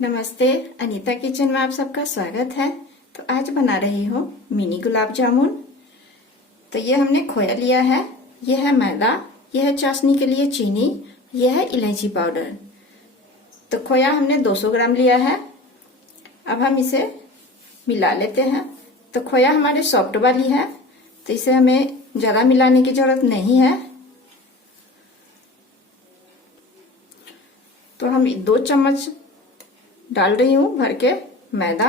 नमस्ते। अनीता किचन में आप सबका स्वागत है। तो आज बना रही हूँ मिनी गुलाब जामुन। तो ये हमने खोया लिया है, ये है मैदा, ये है चाशनी के लिए चीनी, ये है इलायची पाउडर। तो खोया हमने 200 ग्राम लिया है। अब हम इसे मिला लेते हैं। तो खोया हमारे सॉफ्ट वाली है, तो इसे हमें ज़्यादा मिलाने की जरूरत नहीं है। तो हम 2 चम्मच डाल रही हूँ भर के मैदा।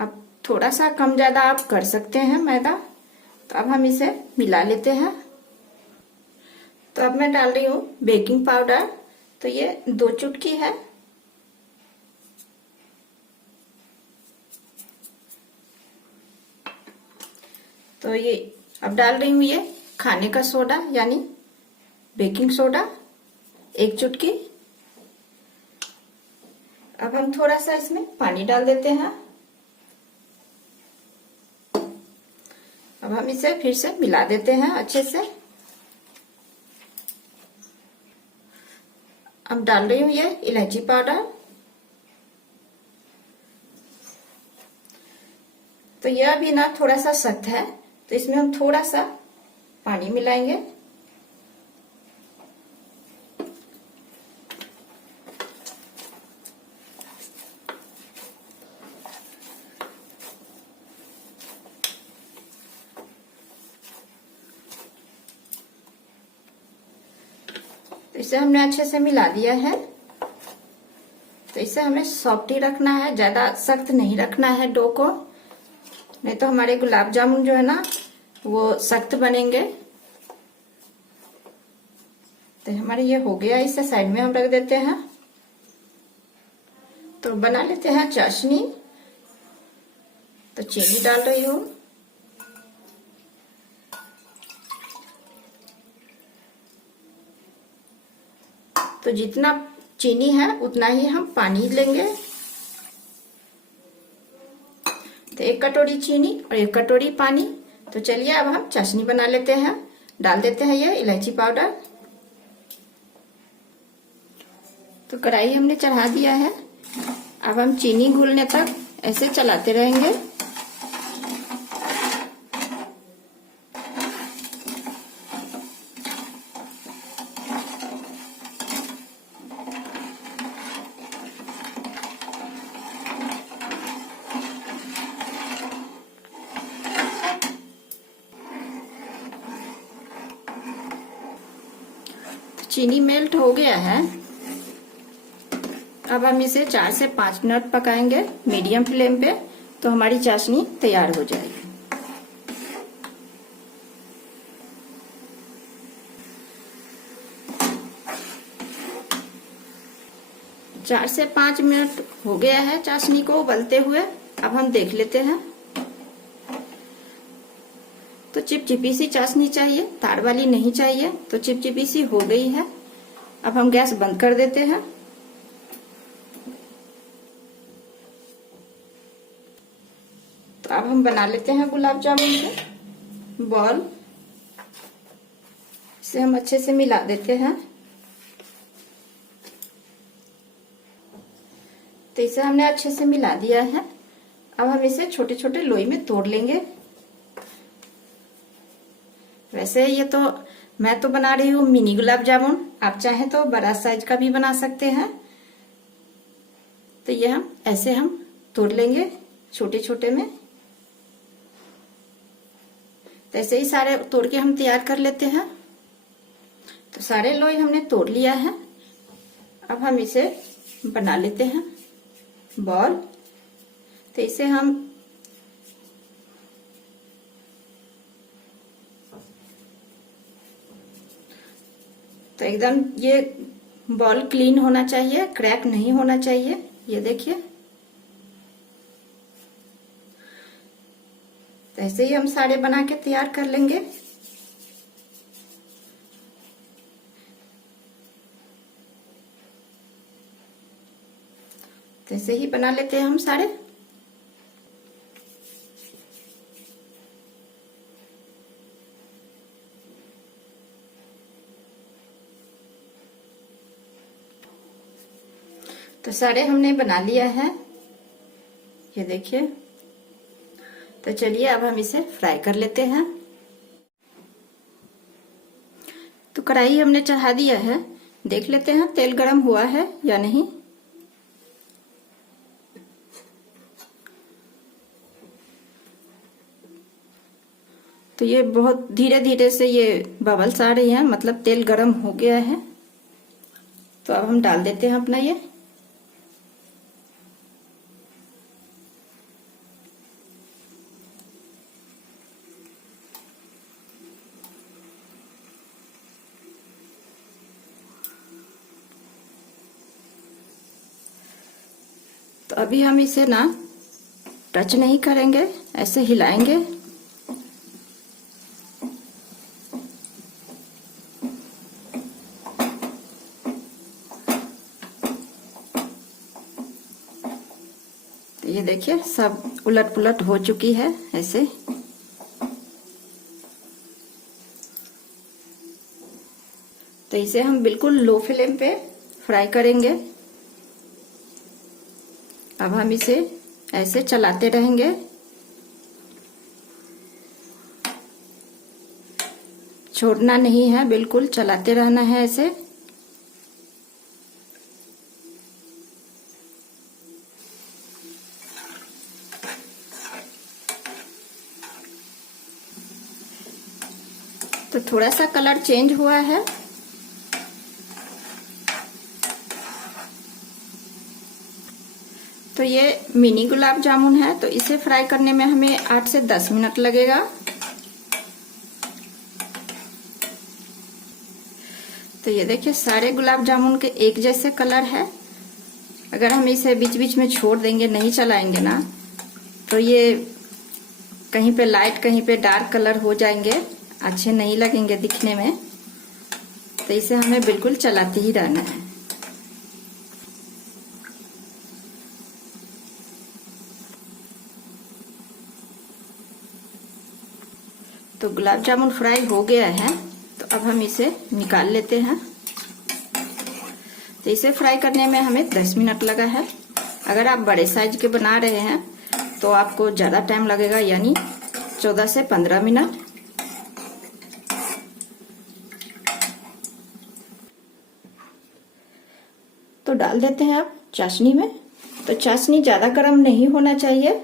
अब थोड़ा सा कम ज्यादा आप कर सकते हैं मैदा। तो अब हम इसे मिला लेते हैं। तो अब मैं डाल रही हूँ बेकिंग पाउडर। तो ये 2 चुटकी है। तो ये अब डाल रही हूँ ये खाने का सोडा यानी बेकिंग सोडा, 1 चुटकी। अब हम थोड़ा सा इसमें पानी डाल देते हैं। अब हम इसे फिर से मिला देते हैं अच्छे से। अब डाल रही हूँ ये इलायची पाउडर। तो यह भी ना थोड़ा सा सख्त है, तो इसमें हम थोड़ा सा पानी मिलाएंगे। तो इसे हमने अच्छे से मिला दिया है। तो इसे हमें सॉफ्ट ही रखना है, ज्यादा सख्त नहीं रखना है डो को, नहीं तो हमारे गुलाब जामुन जो है ना वो सख्त बनेंगे। तो हमारे ये हो गया, इसे साइड में हम रख देते हैं। तो बना लेते हैं चाशनी। तो चीनी डाल रही हूँ। तो जितना चीनी है उतना ही हम पानी लेंगे। तो 1 कटोरी चीनी और 1 कटोरी पानी। तो चलिए अब हम चाशनी बना लेते हैं। डाल देते हैं ये इलायची पाउडर। तो कढ़ाई हमने चढ़ा दिया है। अब हम चीनी घुलने तक ऐसे चलाते रहेंगे। चीनी मेल्ट हो गया है। अब हम इसे 4 से 5 मिनट पकाएंगे मीडियम फ्लेम पे। तो हमारी चाशनी तैयार हो जाएगी। चार से 5 मिनट हो गया है चाशनी को उबलते हुए। अब हम देख लेते हैं। तो चिपचिपी सी चाशनी चाहिए, तार वाली नहीं चाहिए। तो चिपचिपी सी हो गई है। अब हम गैस बंद कर देते हैं। तो अब हम बना लेते हैं गुलाब जामुन के बॉल। इसे हम अच्छे से मिला देते हैं। तो इसे हमने अच्छे से मिला दिया है। अब हम इसे छोटे छोटे लोई में तोड़ लेंगे। वैसे ये तो मैं तो बना रही हूँ मिनी गुलाब जामुन, आप चाहें तो बड़ा साइज का भी बना सकते हैं। तो ये हम ऐसे हम तोड़ लेंगे छोटे छोटे में। तो ऐसे ही सारे तोड़ के हम तैयार कर लेते हैं। तो सारे लोई हमने तोड़ लिया है। अब हम इसे बना लेते हैं बॉल। तो इसे हम तो एकदम ये बॉल क्लीन होना चाहिए, क्रैक नहीं होना चाहिए। ये देखिए, तो ऐसे ही हम सारे बना के तैयार कर लेंगे। तो ऐसे ही बना लेते हैं हम सारे। तो सारे हमने बना लिया है, ये देखिए। तो चलिए अब हम इसे फ्राई कर लेते हैं। तो कढ़ाई हमने चढ़ा दिया है, देख लेते हैं तेल गरम हुआ है या नहीं। तो ये बहुत धीरे धीरे से ये बबल्स आ रही हैं, मतलब तेल गरम हो गया है। तो अब हम डाल देते हैं अपना ये। तो अभी हम इसे ना टच नहीं करेंगे, ऐसे हिलाएंगे। तो ये देखिए सब उलट पुलट हो चुकी है ऐसे। तो इसे हम बिल्कुल लो फ्लेम पे फ्राई करेंगे। अब हम इसे ऐसे चलाते रहेंगे। छोड़ना नहीं है, बिल्कुल चलाते रहना है ऐसे। तो थोड़ा सा कलर चेंज हुआ है। तो ये मिनी गुलाब जामुन है, तो इसे फ्राई करने में हमें 8 से 10 मिनट लगेगा। तो ये देखिए सारे गुलाब जामुन के एक जैसे कलर है। अगर हम इसे बीच बीच में छोड़ देंगे, नहीं चलाएंगे ना, तो ये कहीं पे लाइट कहीं पे डार्क कलर हो जाएंगे, अच्छे नहीं लगेंगे दिखने में। तो इसे हमें बिल्कुल चलाते ही रहना है। तो गुलाब जामुन फ्राई हो गया है, तो अब हम इसे निकाल लेते हैं। तो इसे फ्राई करने में हमें 10 मिनट लगा है। अगर आप बड़े साइज के बना रहे हैं तो आपको ज़्यादा टाइम लगेगा, यानी 14 से 15 मिनट। तो डाल देते हैं आप चाशनी में। तो चाशनी ज़्यादा गर्म नहीं होना चाहिए,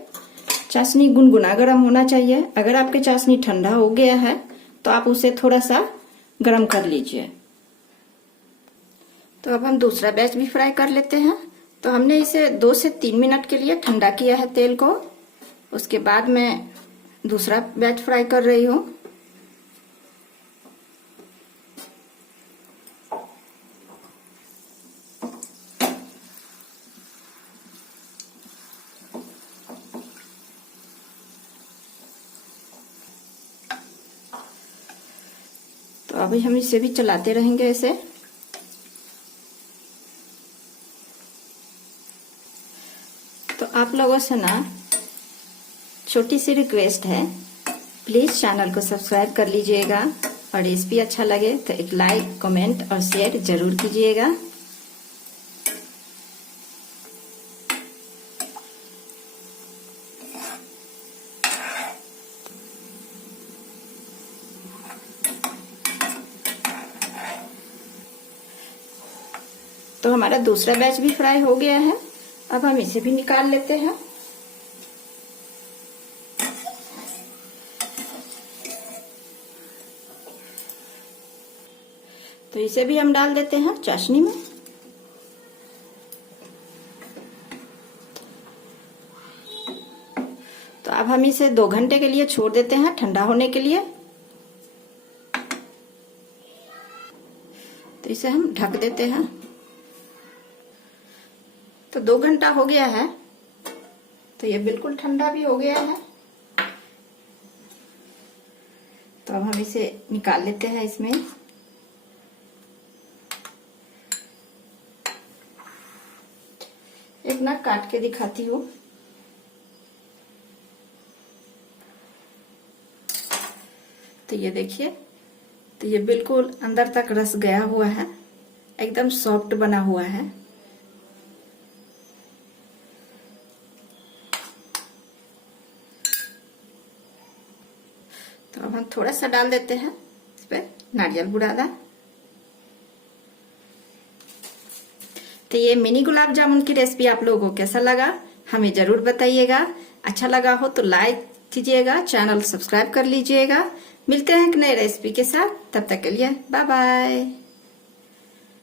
चाशनी गुनगुना गर्म होना चाहिए। अगर आपके चाशनी ठंडा हो गया है तो आप उसे थोड़ा सा गर्म कर लीजिए। तो अब हम दूसरा बैच भी फ्राई कर लेते हैं। तो हमने इसे 2 से 3 मिनट के लिए ठंडा किया है तेल को। उसके बाद मैं दूसरा बैच फ्राई कर रही हूँ। तो अभी हम इसे भी चलाते रहेंगे ऐसे। तो आप लोगों से ना छोटी सी रिक्वेस्ट है, प्लीज चैनल को सब्सक्राइब कर लीजिएगा, और रेसिपी अच्छा लगे तो एक लाइक, कमेंट और शेयर जरूर कीजिएगा। तो हमारा दूसरा बैच भी फ्राई हो गया है। अब हम इसे भी निकाल लेते हैं। तो इसे भी हम डाल देते हैं चाशनी में। तो अब हम इसे 2 घंटे के लिए छोड़ देते हैं ठंडा होने के लिए। तो इसे हम ढक देते हैं। तो 2 घंटा हो गया है, तो ये बिल्कुल ठंडा भी हो गया है। तो अब हम इसे निकाल लेते हैं इसमें। एक ना काट के दिखाती हूँ। तो ये देखिए, तो ये बिल्कुल अंदर तक रस गया हुआ है, एकदम सॉफ्ट बना हुआ है। तो अब हम थोड़ा सा डाल देते हैं इस पे नारियल बुरादा। तो ये मिनी गुलाब जामुन की रेसिपी आप लोगों को कैसा लगा हमें जरूर बताइएगा। अच्छा लगा हो तो लाइक कीजिएगा, चैनल सब्सक्राइब कर लीजिएगा। मिलते हैं एक नए रेसिपी के साथ, तब तक के लिए बाय बाय।